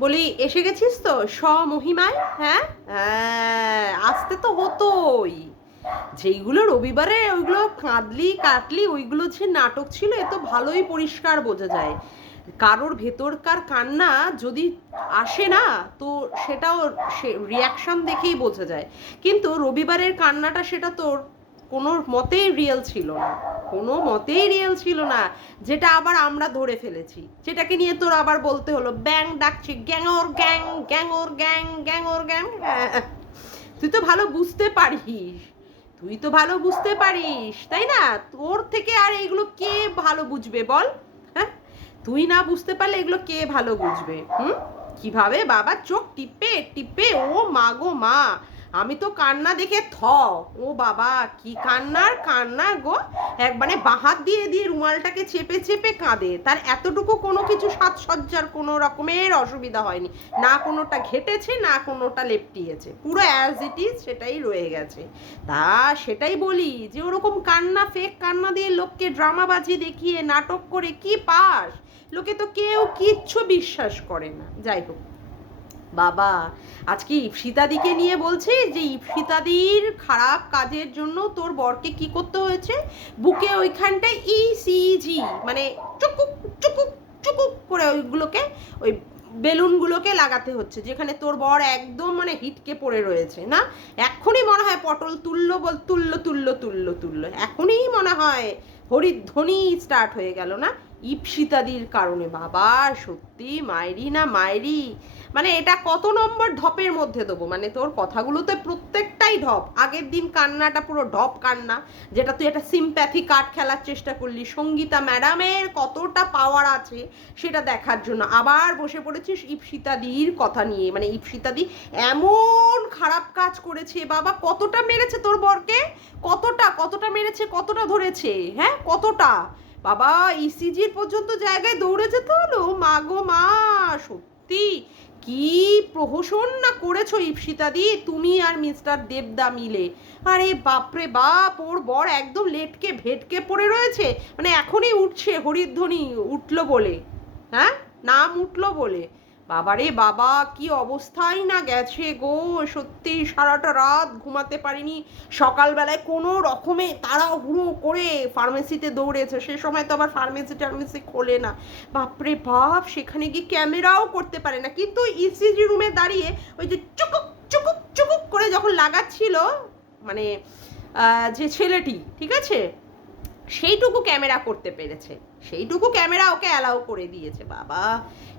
বলি, এসে গেছিস তো? স্বমহিমায় হ্যাঁ? হ্যাঁ আসতে তো হতোই। যেইগুলো রবিবারে ওইগুলো কাঁদলি কাটলি, ওইগুলো যে নাটক ছিল, এ তো ভালোই পরিষ্কার বোঝা যায়। কারোর ভেতরকার কান্না যদি আসে না, তো সেটাও সে রিয়াকশন দেখেই বোঝা যায়। কিন্তু রবিবারের কান্নাটা সেটা তোর কোনো মতেই রিয়েল ছিল না। কোনো মতেই রিয়েল ছিল না যেটা আবার আমরা ধরে ফেলেছি। সেটাকে নিয়ে তোর আবার বলতে হলো, ব্যাং ডাকছি গ্যাংর গ্যাং গ্যাংর গ্যাং গ্যাংর গ্যাং হ্যাঁ। তুই তো ভালো বুঝতে পারিস, তুই তো ভালো বুঝতে পারিস, তাই না? তোর থেকে আর এগুলো কে ভালো বুঝবে বল হ্যাঁ? তুই না বুঝতে পারলে এগুলো কে ভালো বুঝবে, হুম? কীভাবে? বাবা চোখ টিপে টিপে, ও মা গো মা আমি তো কান্না দেখে থ। ও বাবা, কি কান্নার কান্না গো। একবারে বাহাত দিয়ে দিয়ে রুমালটাকে চেপে চেপে কাঁদে। তার এতটুকু কোনো কিছু সাজসজ্জার কোনো রকমের অসুবিধা হয়নি। না কোনোটা ঘেটেছে, না কোনোটা লেপটিয়েছে। পুরো অ্যাজ ইট ইজ সেটাই রয়ে গেছে। তা সেটাই বলি যে ওরকম কান্না ফেক কান্না দিয়ে লোককে ড্রামা ড্রামাবাজি দেখিয়ে, নাটক করে কি পাস? লোকে তো কেউ কিচ্ছু বিশ্বাস করে না। যাই হোক। বাবা, আজকে ইপসিতাদিকে নিয়ে বলছে যে ইপসিতাদির খারাপ কাজের জন্য তোর বরকে কি করতে হয়েছে? বুকে ওইখানটায় ইসিজি মানে চুকুক চুকুক চুকুক করে ওইগুলোকে, ওই বেলুনগুলোকে লাগাতে হচ্ছে, যেখানে তোর বর একদম মানে হিটকে পড়ে রয়েছে, না? এখনই মনে হয় পটল তুললো বল, তুললো তুললো তুললো তুললো, এখনই মনে হয় হরিধ্বনি স্টার্ট হয়ে গেল, না? ইপসিতাদির কারণে। বাবা, সত্যি? মায়েরি না মায়েরি মানে এটা কত নম্বর ঢপের মধ্যে দেবো? মানে তোর কথাগুলোতে প্রত্যেকটাই ঢপ। আগের দিন কান্নাটা পুরো ঢপ কান্না, যেটা তুই একটা সিম্প্যাথি কার্ড খেলার চেষ্টা করলি। সঙ্গীতা ম্যাডামের কতটা পাওয়ার আছে সেটা দেখার জন্য। আবার বসে পড়েছিস ইপসিতাদির কথা নিয়ে। মানে ইপসিতাদি এমন খারাপ কাজ করেছে, বাবা, কতটা মেরেছে তোর বরকে? কতটা কতটা মেরেছে, কতটা ধরেছে? হ্যাঁ কতটা? বাবা ইসিজির পর্যন্ত জায়গায় দৌড়ে যেতে হলো? মা গো মা, সত্যি? কি প্রহসন না করেছ ইপসিতাদি তুমি আর মিস্টার দেবদা মিলে। আরে বাপরে বাপ, ওর বর একদম লেটকে ভেটকে পড়ে রয়েছে। মানে এখনই উঠছে, হরিধ্বনি উঠল বলে। হ্যাঁ? নাম উঠল বলে। বাবারে বাবা, কি অবস্থায় না গেছে গো। সত্যি সারাটা রাত ঘুমাতে পারিনি। সকালবেলায় কোনো রকমে তারা তাড়াহুড়ো করে ফার্মেসিতে দৌড়েছে। সে সময় তো আবার ফার্মেসি টার্মেসি খোলে না। বাপরে বাপ, সেখানে গিয়ে ক্যামেরাও করতে পারে না। কিন্তু ইসিজি রুমে দাঁড়িয়ে ওই যে চুকুক চুকুক চুকুক করে যখন লাগাচ্ছিল মানে যে ছেলেটি, ঠিক আছে? সেইটুকু ক্যামেরা করতে পেরেছে। সেইটুকু ক্যামেরা ওকে অ্যালাউ করে দিয়েছে। বাবা,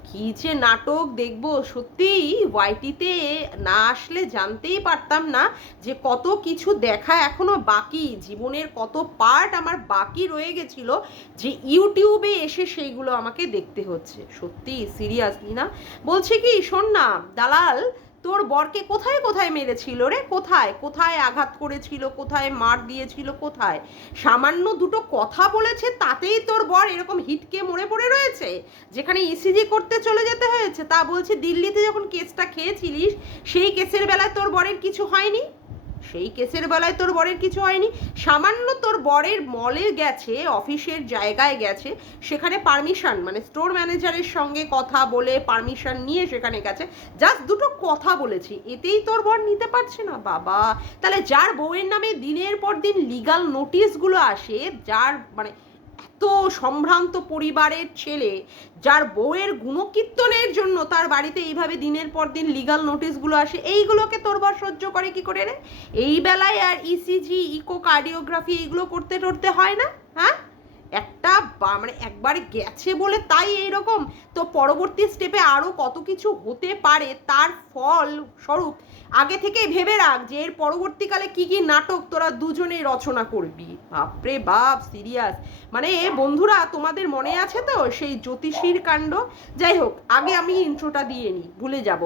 কি যে নাটক দেখব। সত্যি ওয়াইটিতে না আসলে জানতেই পারতাম না যে কত কিছু দেখা এখনও বাকি, জীবনের কত পার্ট আমার বাকি রয়ে গেছিল যে ইউটিউবে এসে সেইগুলো আমাকে দেখতে হচ্ছে। সত্যি সিরিয়াসলি না বলছে কি, শোন না, দালাল তোর বরকে কোথায় কোথায় মেরেছিল রে? কোথায়? কোথায় আঘাত করেছিল? কোথায় মার দিয়েছিল? কোথায়? সামান্য দুটো কথা বলেছে, তাতেই তোর বর এরকম হিটকে মরে পড়ে রয়েছে? যেখানে ইসিজি করতে চলে যেতে হয়েছে, তা বলছি দিল্লিতে যখন কেসটা খেয়েছিলিস, সেই কেসের বেলায় তোর বরের কিছু হয়নি? সেই কেসের বেলায় তোর বরের কিছু হয়নি। সামান্য তোর বরের মলে গেছে অফিসের জায়গায় গেছে, সেখানে পারমিশন মানে স্টোর ম্যানেজারের সঙ্গে কথা বলে পারমিশন নিয়ে সেখানে গেছে। জাস্ট দুটো কথা বলেছি, এতেই তোর বর নিতে পারছে না, বাবা। তাহলে যার বউয়ের নামে দিনের পর দিন লিগাল নোটিশগুলো আসে, যার মানে এত সম্ভ্রান্ত পরিবারের ছেলে, যার বউয়ের গুণকীর্তনের জন্য তার বাড়িতে এইভাবে দিনের পর দিন লিগাল নোটিশগুলো আসে, এইগুলোকে তোর বা সহ্য করে কি করে রে? এই বেলায় আর ইসিজি ইকো কার্ডিওগ্রাফি এইগুলো করতে টরতে হয় না? হ্যাঁ? একটা মানে একবার গেছে বলে তাই এই রকম তো পরবর্তী স্টেপে আরও কত কিছু হতে পারে? তার ফল স্বরূপ আগে থেকেই ভেবে রাখ যে এর পরবর্তীকালে কি কি নাটক তোরা দুজনেই রচনা করবি। বাপরে বাপ সিরিয়াস মানে বন্ধুরা, তোমাদের মনে আছে তো সেই জ্যোতিষীর কাণ্ড? যাই হোক, আগে আমি ইন্ট্রোটা দিয়ে নিই, ভুলে যাব।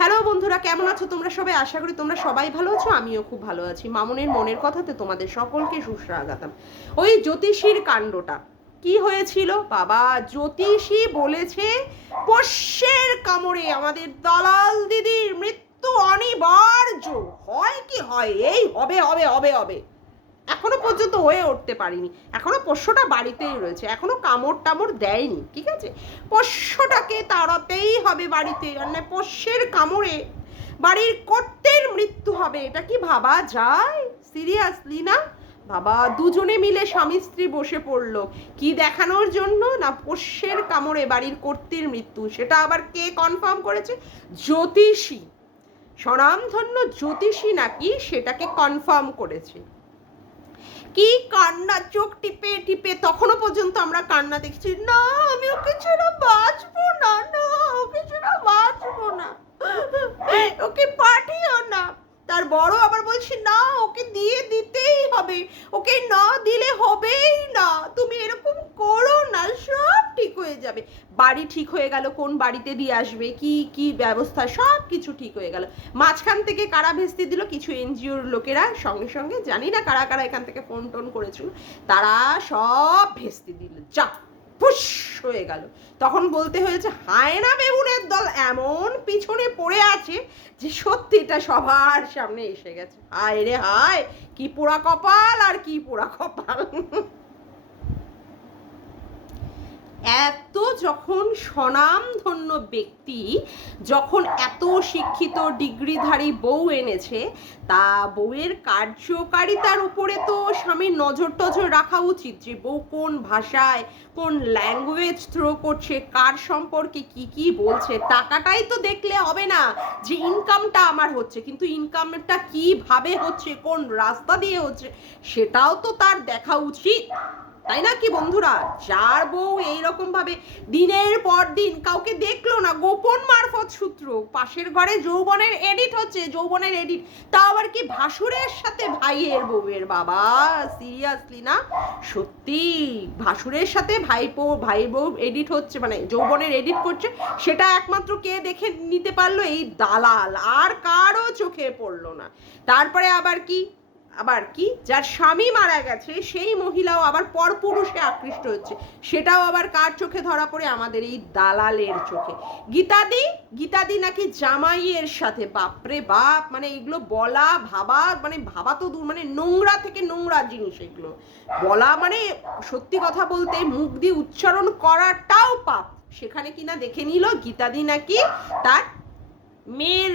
হ্যালো বন্ধুরা, কেমন আছো তোমরা সবাই? আশা করি তোমরা সবাই ভালো আছো, আমিও খুব ভালো আছি। মামনের মনের কথাতে তোমাদের সকলকে সুস্বাগতম। ওই জ্যোতিষীর কাণ্ডটা, কি হয়েছিল? বাবা জ্যোতিষী বলেছে, পোষ্যের কামড়ে আমাদের দালাল দিদির মৃত্যু অনিবার্য। হয় কি হয়? এই হবে হবে হবে হবে। এখনও পর্যন্ত হয়ে উঠতে পারিনি। এখনও পোষ্যটা বাড়িতেই রয়েছে। এখনও কামড় টামড় দেয়নি, ঠিক আছে? পোষ্যটাকে তাড়াতেই হবে বাড়িতে। মানে পোষ্যের কামড়ে বাড়ির কর্তের মৃত্যু হবে। এটা কি ভাবা যায়? সিরিয়াসলি না? বাবা, দুজনে মিলে স্বামী স্ত্রী বসে পড়ল। কি দেখানোর জন্য? না, পোষ্যের কামড়ে বাড়ির কর্তির মৃত্যু। সেটা আবার কে কনফার্ম করেছে? জ্যোতিষী। স্বনামধন্য জ্যোতিষী নাকি সেটাকে কনফার্ম করেছে। কি কান্না, চোখ টিপে টিপে, তখনও পর্যন্ত আমরা কান্না দেখছি, না, আমি ওকে ছেড়ে বাঁচবো না না, ওকে ছেড়ে বাঁচবো না, ওকে পাঠিও না। তার বড় আবার বলছি, না, ওকে দিয়ে দিতেই হবে। ওকে না দিলে হবেই না। তুমি এরকম করো না, সব ঠিক হয়ে যাবে। বাড়ি ঠিক হয়ে গেল, কোন বাড়িতে দিয়ে আসবে, কি কি ব্যবস্থা, সব কিছু ঠিক হয়ে গেল। মাঝখান থেকে কারা ভেস্তি দিল, কিছু এনজিওর লোকেরা সঙ্গে সঙ্গে, জানি না কারা কারা এখান থেকে ফোন টোন করেছিল, তারা সব ভেস্তি দিল। যা ফুস হয়ে গেল। তখন বলতে হয়েছে হায়না বেগুনের দল, এমন পিছনে পড়ে আছে যে সত্যিটা সবার সামনে এসে গেছে। হায় রে হায়, কি পোড়া কপাল আর কি পোড়া কপাল। এত যখন স্বনামধন্য ব্যক্তি যখন এত শিক্ষিত ডিগ্রিধারী বউ এনেছে, তা বউয়ের কার্যকারিতার উপরে তো স্বামীর নজর টজর রাখা উচিত যে বউ কোন ভাষায়, কোন ল্যাঙ্গুয়েজ থ্রো করছে, কার সম্পর্কে কি কি বলছে, টাকাটাই তো দেখলে হবে না যে ইনকামটা আমার হচ্ছে, কিন্তু ইনকামটা কীভাবে হচ্ছে, কোন রাস্তা দিয়ে হচ্ছে, সেটাও তো তার দেখা উচিত। তাই না কি বন্ধুরা? যার বউ এইরকম ভাবে দিনের পর দিন কাউকে দেখল না, গোপন মারফত সূত্র। পাশের ঘরে যৌবনের এডিট হচ্ছে, যৌবনের এডিট তা আবার কি ভাসুরের সাথে ভাইয়ের বউয়ের? বাবা সিরিয়াসলি না? সত্যি, ভাসুরের সাথে ভাইপো ভাই বউ এডিট হচ্ছে মানে যৌবনের এডিট করছে, সেটা একমাত্র কে দেখে নিতে পারল? এই দালাল। আর কারও চোখে পড়ল না। তারপরে আবার কি? আবার কি? যার স্বামী মারা গেছে, সেই মহিলাও আবার পরপুরুষে আকৃষ্ট হচ্ছে। সেটাও আবার কার চোখে ধরা পড়ে? আমাদের এই দালালের চোখে। গীতাদি গীতাদি নাকি জামাইয়ের সাথে? বাপরে বাপ মানে এগুলো বলা, ভাবা মানে ভাবা তো দূর মানে নোংরা থেকে নোংরা জিনিস এগুলো। বলা মানে সত্যি কথা বলতে মুখ দিয়ে উচ্চারণ করাটাও পাপ। সেখানে কিনা দেখে নিল? গীতাদি নাকি তার মেয়ের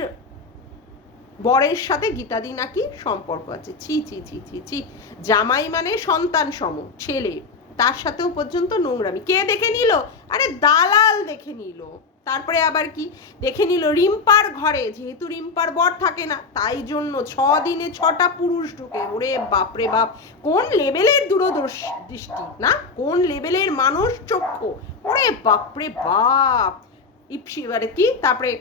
বরের সাথে গীতাদি নাকি সম্পর্ক আছে। ছি ছি ছি ছি ছি। জামাই মানে সন্তান সম, ছেলে। তার সাথেও পর্যন্ত নোংরামি। কে দেখে নিল? আরে দালাল দেখে নিল। তারপরে আবার কি? দেখে নিল রিম্পার ঘরে, যেহেতু রিম্পার বর থাকে না, তাই জন্য ছ দিনে ছটা পুরুষ ঢুকে। ওরে বাপরে বাপ। কোন লেভেলের দূরদৃষ্টি, না? কোন লেভেলের মানুষ চক্ষু? ওরে বাপরে বাপ। ইপসি, এবারে কি? তারপরে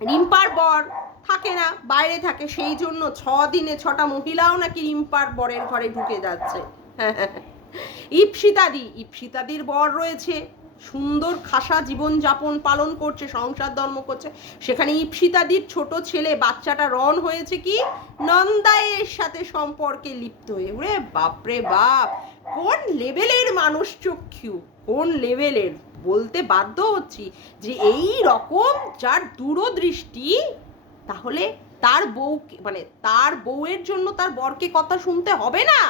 রিম্পার বর থাকে না, বাইরে থাকে, সেই জন্য ছ দিনে ছটা মহিলাও নাকি রিম্পার বরের ঘরে ঢুকে যাচ্ছে। ইপসিতাদি, ইপসিতাদির বর রয়েছে, সুন্দর খাসা জীবন যাপন পালন করছে, সংসার ধর্ম করছে। সেখানে ইপসিতাদির ছোট ছেলে বাচ্চাটা রন হয়েছে কি? নন্দায়ের সাথে সম্পর্কে লিপ্ত হয়ে। ওরে বাপরে বাপ, কোন লেভেলের মানুষ চক্ষু? কোন লেভেলের? বলতে বাধ্য হচ্ছি যে এই রকম যার দূরদৃষ্টি, তাহলে তার বউকে মানে তার বউয়ের জন্য তার বরকে কথা শুনতে হবে না?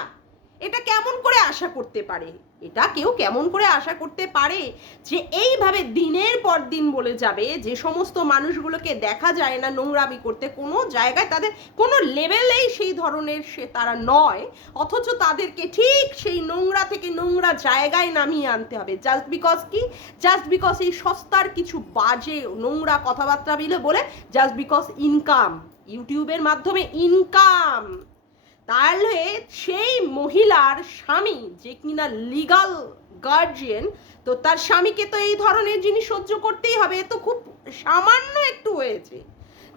এটা কেমন করে আশা করতে পারে? এটা কেউ কেমন করে আশা করতে পারে যে এইভাবে দিনের পর দিন বলে যাবে, যে সমস্ত মানুষগুলোকে দেখা যায় না নোংরামি করতে, কোনো জায়গায় তাদের কোনো লেভেলেই সেই ধরনের সে তারা নয়, অথচ তাদেরকে ঠিক সেই নোংরা থেকে নোংরা জায়গায় নামিয়ে আনতে হবে। জাস্ট বিকজ কি? জাস্ট বিকজ এই সস্তার কিছু বাজে, নোংরা কথাবার্তা বিলে, বলে জাস্ট বিকজ ইনকাম ইউটিউবের মাধ্যমে ইনকাম তাহলে সেই মহিলার স্বামী যে কিনা লিগাল গার্জিয়ান তো তার স্বামীকে তো এই ধরনের জিনিস সহ্য করতেই হবে, এ তো খুব সামান্য একটু হয়েছে।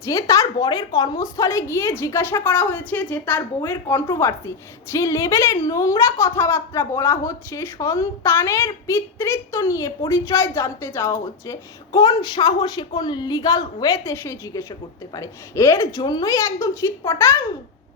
যে তার বরের কর্মস্থলে গিয়ে জিজ্ঞাসা করা হয়েছে যে তার বউয়ের কন্ট্রোভার্সি যে লেভেলের নোংরা কথাবার্তা বলা হচ্ছে, সন্তানের পিতৃত্ব নিয়ে পরিচয় জানতে চাওয়া হচ্ছে, কোন সাহসে, কোন লিগাল ওয়েতে সে জিজ্ঞাসা করতে পারে। এর জন্যই একদম চিৎপটাং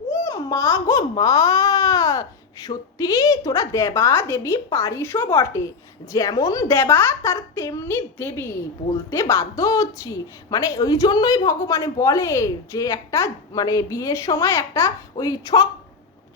ও মা গো মা! সত্যি তোরা দেবা দেবী পারিসও বটে। যেমন দেবা, তার তেমনি দেবী। বলতে বাধ্য হচ্ছি। মানে ওই জন্যই ভগবানে বলে যে একটা মানে বিয়ের সময় একটা ওই ছক,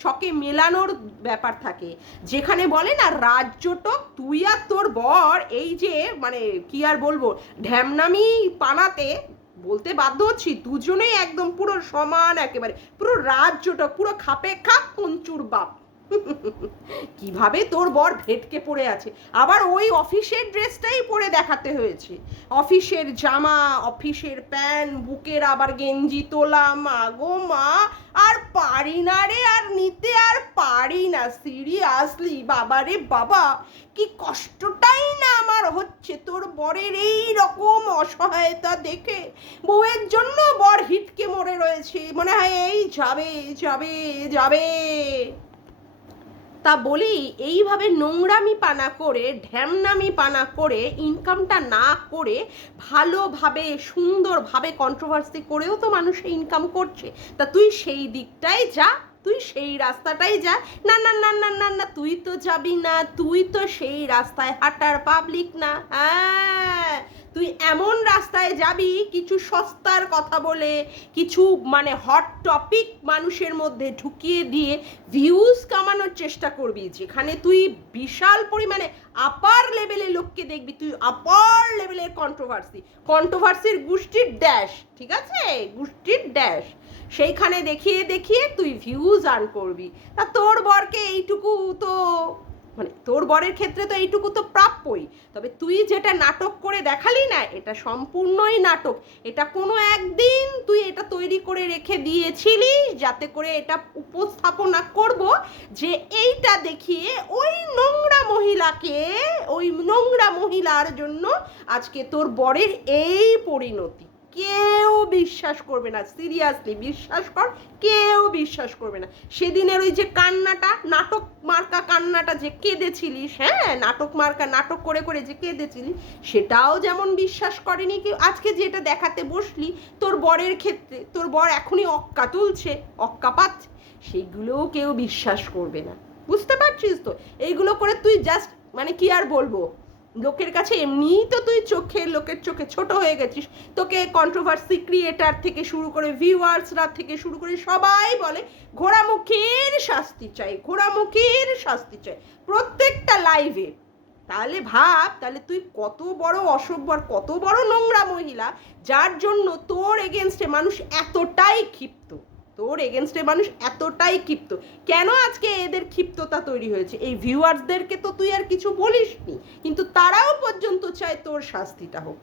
ছকে মেলানোর ব্যাপার থাকে। যেখানে বলে না, রাজ্যটক তুই আর তোর বর, এই যে মানে কি আর বলব, ঢ্যামনামি পানাতে বলতে বাধ্য হচ্ছি, দুজনেই একদম পুরো সমান একেবারে, পুরো রাজ্যটা পুরো খাপে খাপ পঞ্চুর বাপ। কীভাবে তোর বর ভেটকে পড়ে আছে? আবার ওই অফিসের ড্রেসটাই পরে দেখাতে হয়েছে। অফিসের জামা, অফিসের প্যান্ট বুকের আবার গেঞ্জি তোলা, মা গো মা, আর পারি না রে, আর নিতে আর পারি না। সিরিয়াসলি বাবা রে বাবা, কি কষ্টটাই না আমার হচ্ছে তোর বরের এই রকম অসহায়তা দেখে। বউয়ের জন্য বর হিটকে মরে রয়েছে। মনে হয় এই যাবে যাবে যাবে। তা বলি এইভাবে নোংরামি পানা করে, ঢ্যামনামি পানা করে ইনকামটা না করে ভালোভাবে, সুন্দরভাবে কন্ট্রোভার্সি করেও তো মানুষ ইনকাম করছে। তা তুই সেই দিকটাই যা, তুই সেই রাস্তাটাই যা। না না না না না না, তুই তো যাবি না, তুই তো সেই রাস্তায় হাঁটার পাবলিক না। হ্যাঁ তুই এমন রাস্তায় যাবি কিছু সস্তার কথা বলে, কিছু মানে হট টপিক মানুষের মধ্যে ঢুকিয়ে দিয়ে ভিউজ কামানোর চেষ্টা করবি, যেখানে তুই বিশাল পরিমাণে আপার লেভেলের লোককে দেখবি, তুই আপার লেভেলের কন্ট্রোভার্সি কন্ট্রোভার্সির গোষ্ঠীর ড্যাশ ঠিক আছে? গোষ্ঠীর ড্যাশ সেইখানে দেখিয়ে দেখিয়ে তুই ভিউজ আর্ন করবি। তা তোর বরকে এইটুকু তো মানে তোর বরের ক্ষেত্রে তো এইটুকু তো প্রাপ্যই। তবে তুই যেটা নাটক করে দেখালি না, এটা সম্পূর্ণই নাটক। এটা কোনো একদিন তুই এটা তৈরি করে রেখে দিয়েছিলিস যাতে করে এটা উপস্থাপনা করব যে এইটা দেখিয়ে ওই নোংরা মহিলাকে, ওই নোংরা মহিলার জন্য আজকে তোর বরের এই পরিণতি। কেউ বিশ্বাস করবে না। সিরিয়াসলি বিশ্বাস কর, কেউ বিশ্বাস করবে না। সেদিনের ওই যে কান্নাটা, নাটক মার্কা কান্নাটা যে কেঁদেছিলিস হ্যাঁ? নাটক মার্কা, নাটক করে করে যে কেঁদেছিলিস, সেটাও যেমন বিশ্বাস করেনি কেউ, আজকে যেটা দেখাতে বসলি, তোর বরের ক্ষেত্রে, তোর বর এখনই অক্কা তুলছে, অক্কা পাচ্ছে, সেগুলোও কেউ বিশ্বাস করবে না। বুঝতে পারছিস তো? এইগুলো করে তুই জাস্ট মানে কি আর বলব? লোকের কাছে এমনিই তো তুই চোখে লোকের চোখে ছোট হয়ে গেছিস। তোকে কন্ট্রোভার্সি ক্রিয়েটার থেকে শুরু করে ভিউয়ার্সরা থেকে শুরু করে সবাই বলে, ঘোড়ামুখীর শাস্তি চাই, ঘোড়ামুখীর শাস্তি চাই, প্রত্যেকটা লাইভে তাহলে ভাব, তাহলে তুই কত বড় অসভ্য আর কত বড় নোংরা মহিলা, যার জন্য তোর এগেনস্টে মানুষ এতটাই ক্ষিপ্ত। তোর এগেনস্টে মানুষ এতটাই ক্ষিপ্ত। কেন আজকে এদের ক্ষিপ্ততা তৈরি হয়েছে? এই ভিউয়ার্সদেরকে তো তুই আর কিছু বলিসনি। কিন্তু তারাও পর্যন্ত চায় তোর শাস্তিটা হোক।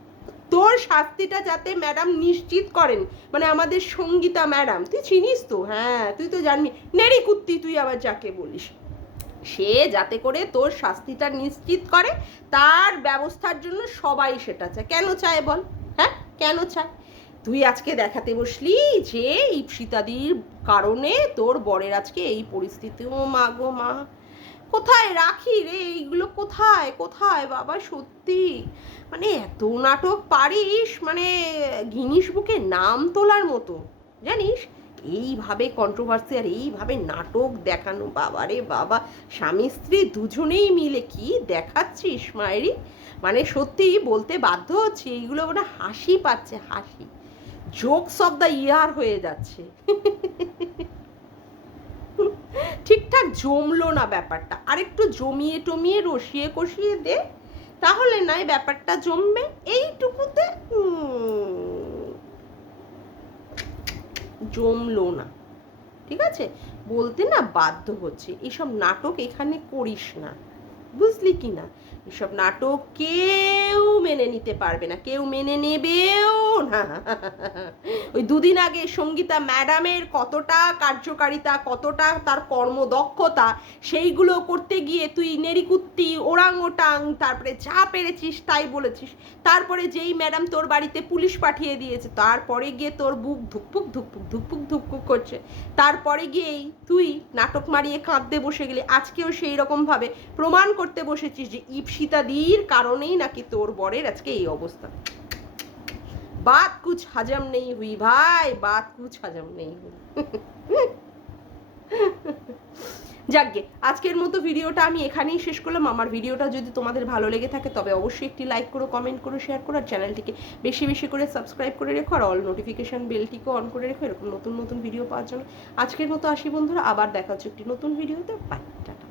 তোর শাস্তিটা যাতে ম্যাডাম নিশ্চিত করেন। মানে আমাদের সঙ্গীতা ম্যাডাম তুই চিনিস তো? হ্যাঁ তুই তো জানবি। নেড়ি কুত্তি তুই আবার যাকে বলিস। সে যাতে করে তোর শাস্তিটা নিশ্চিত করে, তার ব্যবস্থার জন্য সবাই সেটা চায়। কেন চায় বল? হ্যাঁ কেন চায়? তুই আজকে দেখাতে বসলি যে ইপসিতাদির কারণে তোর বরের আজকে এই পরিস্থিতি। ও মা গো মা, কোথায় রাখি রে এইগুলো? কোথায়? কোথায়? বাবা, সত্যি? মানে এত নাটক পারিস মানে গিনিস বুকে নাম তোলার মতো। জানিস? এইভাবে কন্ট্রোভার্সি আর এইভাবে নাটক দেখানো, বাবা রে বাবা। স্বামী স্ত্রী দুজনেই মিলে কি দেখাচ্ছিস মায়েরি? মানে সত্যি বলতে বাধ্য হচ্ছে, এইগুলো মানে হাসি পাচ্ছে, হাসি। জোকস অফ দ্য ইয়ার হয়ে যাচ্ছে। ঠিকঠাক জমলো না ব্যাপারটা। আর একটু জমিয়ে টমিয়ে রসিয়ে কষিয়ে দে, তাহলে নয় ব্যাপারটা জমবে এইটুকুতে। জমলো না। ঠিক আছে? বলতে না বাধ্য হচ্ছে। এসব নাটক এখানে করিস না। বুঝলি কি না? এসব নাটক কেউ মেনে নিতে পারবে না, কেউ মেনে নেবেও না। ওই দুদিন আগে সঙ্গীতা ম্যাডামের কতটা কার্যকারিতা, কতটা তার কর্মদক্ষতা, সেইগুলো করতে গিয়ে তুই নেরিকুত্তি ওরাং ওটাং তারপরে যা পেরেছিস তাই বলেছিস। তারপরে যেই ম্যাডাম তোর বাড়িতে পুলিশ পাঠিয়ে দিয়েছে, তারপরে গিয়ে তোর বুক ধুকপুক ধুকপুক ধুকপুক ধুকপুক করছে। তারপরে গিয়েই তুই নাটক মারিয়ে কাঁদতে বসে গেলে। আজকেও সেই রকমভাবে প্রমাণ করতে বসেছিস যে ইপসিতাদির কারণেই নাকি তোর বরের আজকে এই অবস্থা। বাত কুছ হজম নেই হুই ভাই, বাত কুছ হজম নেই হুই। যাকগে, আজকের মতো ভিডিওটা আমি এখানেই শেষ করলাম। আমার ভিডিওটা যদি তোমাদের ভালো লেগে থাকে, তবে অবশ্যই একটি লাইক করো কমেন্ট করো শেয়ার করো, আর চ্যানেলটিকে বেশি বেশি করে সাবস্ক্রাইব করে রেখো, আর অল নোটিফিকেশান বেলটিকে অন করে রেখো, এরকম নতুন নতুন ভিডিও পাওয়ার জন্য। আজকের মতো আসি বন্ধুরা, আবার দেখা হচ্ছে একটি নতুন ভিডিওতে বাই টাটা।